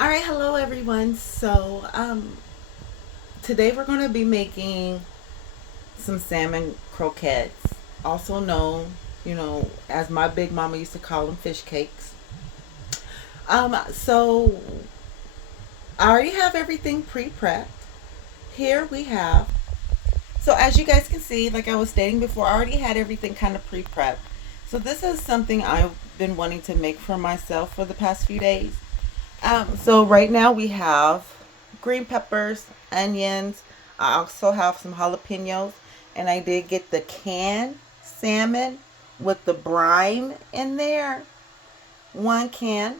All right, hello everyone. Today we're going to be making some salmon croquettes, also known, as my big mama used to call them fish cakes. So I already have everything pre-prepped. Here we have. So as you guys can see, like I was stating before, I already had everything kind of pre-prepped. So this is something I've been wanting to make for myself for the past few days. So right now we have green peppers, onions. I also have some jalapenos, and I did get the canned salmon with the brine in there. One can.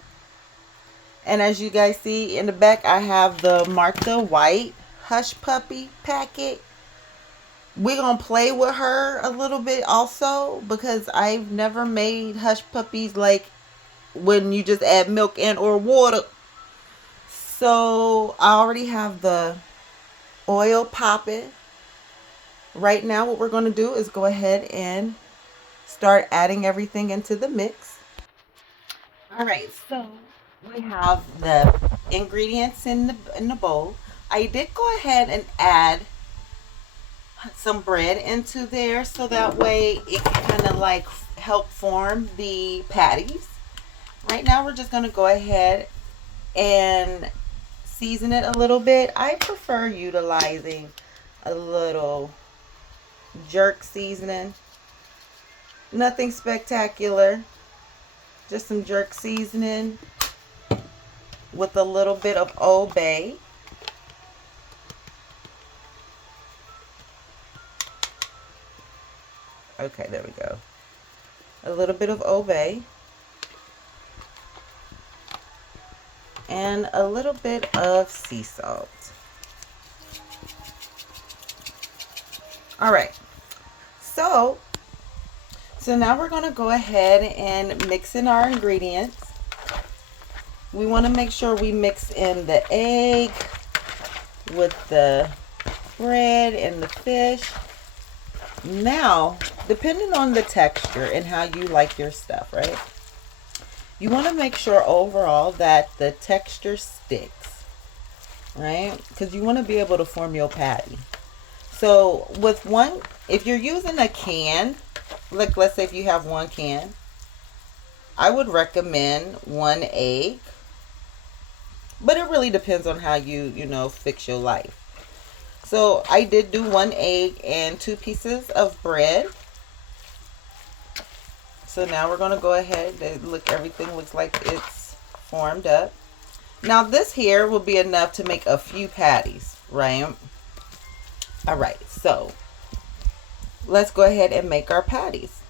And as you guys see in the back, I have the Martha White Hush Puppy packet. We're going to play with her a little bit also because I've never made hush puppies like when you just add milk and or water. So I already have the oil popping. Right now what we're going to do is go ahead and start adding everything into the mix. All right, so we have the ingredients in the bowl. I did go ahead and add some bread into there so that way it can kind of like help form the patties. Right now we're just going to go ahead and season it a little bit. I prefer utilizing a little jerk seasoning. Nothing spectacular. Just some jerk seasoning with a little bit of Old Bay. Okay, there we go. A little bit of Old Bay. And a little bit of sea salt. All right. So now we're going to go ahead and mix in our ingredients. We want to make sure we mix in the egg with the bread and the fish. Now, depending on the texture and how you like your stuff, right? You want to make sure overall that the texture sticks, right? Because you want to be able to form your patty. So with one, if you're using a can, like let's say if you have one can, I would recommend one egg. But it really depends on how you fix your life. So I did do one egg and 2 pieces of bread. So now we're going to go ahead. Look, everything looks like it's formed up. Now this here will be enough to make a few patties, right? All right, so let's go ahead and make our patties.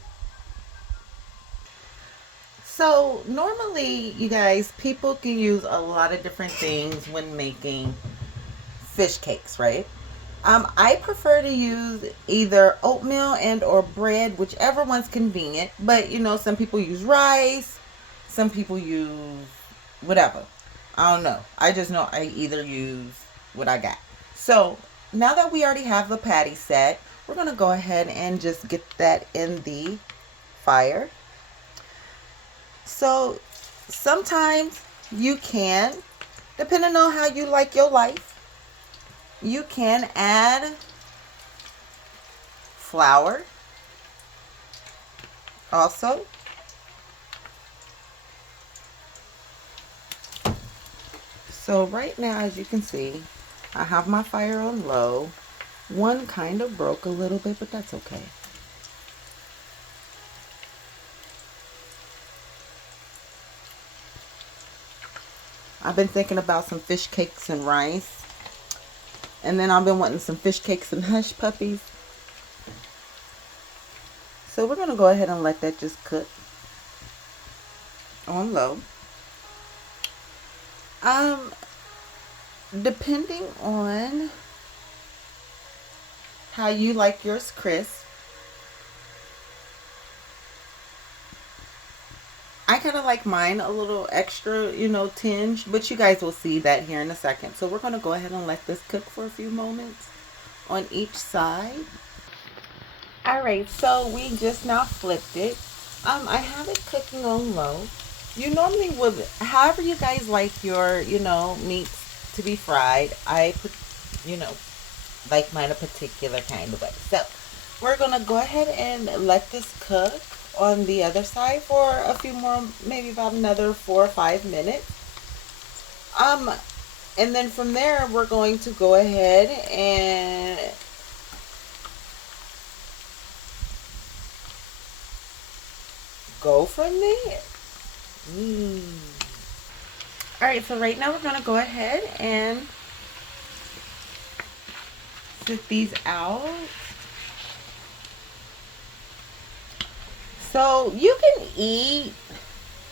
So normally, you guys, people can use a lot of different things when making fish cakes, right? I prefer to use either oatmeal and or bread, whichever one's convenient. But some people use rice, some people use whatever. I don't know. I just know I either use what I got. So now that we already have the patty set, we're gonna go ahead and just get that in the fire. So sometimes you can, depending on how you like your life, you can add flour also. So right now, as you can see, I have my fire on low. One kind of broke a little bit, but that's okay. I've been thinking about some fish cakes and rice. And then I've been wanting some fish cakes and hush puppies. So we're going to go ahead and let that just cook on low. Depending on how you like yours crisp, I kind of like mine a little extra, tinge, but you guys will see that here in a second. So we're going to go ahead and let this cook for a few moments on each side. All right, so we just now flipped it. I have it cooking on low. You normally would, however you guys like your, meats to be fried. I put, you know, like mine a particular kind of way. So we're gonna go ahead and let this cook on the other side for a few more, maybe about another 4 or 5 minutes. Um, and then from there, we're going to go ahead and go from there. Mm. All right, so right now we're gonna go ahead and sit these out. So you can eat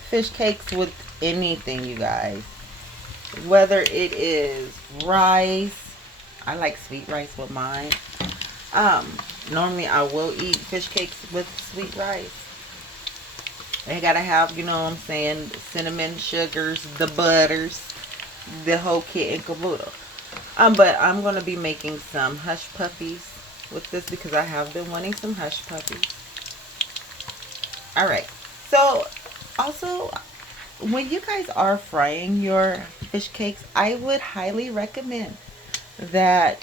fish cakes with anything, you guys. Whether it is rice, I like sweet rice with mine. Um, Normally I will eat fish cakes with sweet rice. They gotta have, what I'm saying, cinnamon, sugars, the butters, the whole kit and caboodle. But I'm gonna be making some hush puppies with this because I have been wanting some hush puppies. All right. So also, when you guys are frying your fish cakes, I would highly recommend that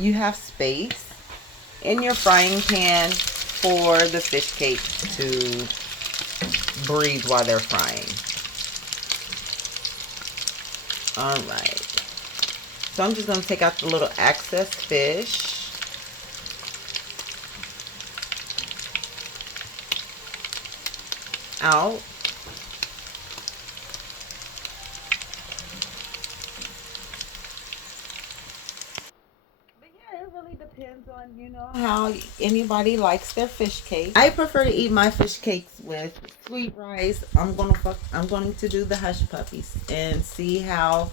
you have space in your frying pan for the fish cakes to breathe while they're frying. All right. So I'm just going to take out the little excess fish. Out. But yeah, it really depends on, how anybody likes their fish cake. I prefer to eat my fish cakes with sweet rice. I'm going to do the hush puppies and see how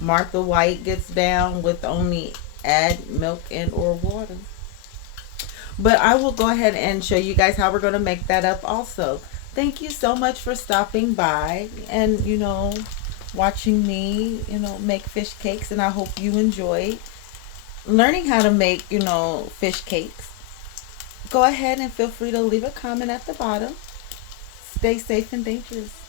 Martha White gets down with only add milk and or water. But I will go ahead and show you guys how we're going to make that up also. Thank you so much for stopping by and, watching me, make fish cakes. And I hope you enjoyed learning how to make, fish cakes. Go ahead and feel free to leave a comment at the bottom. Stay safe and dangerous.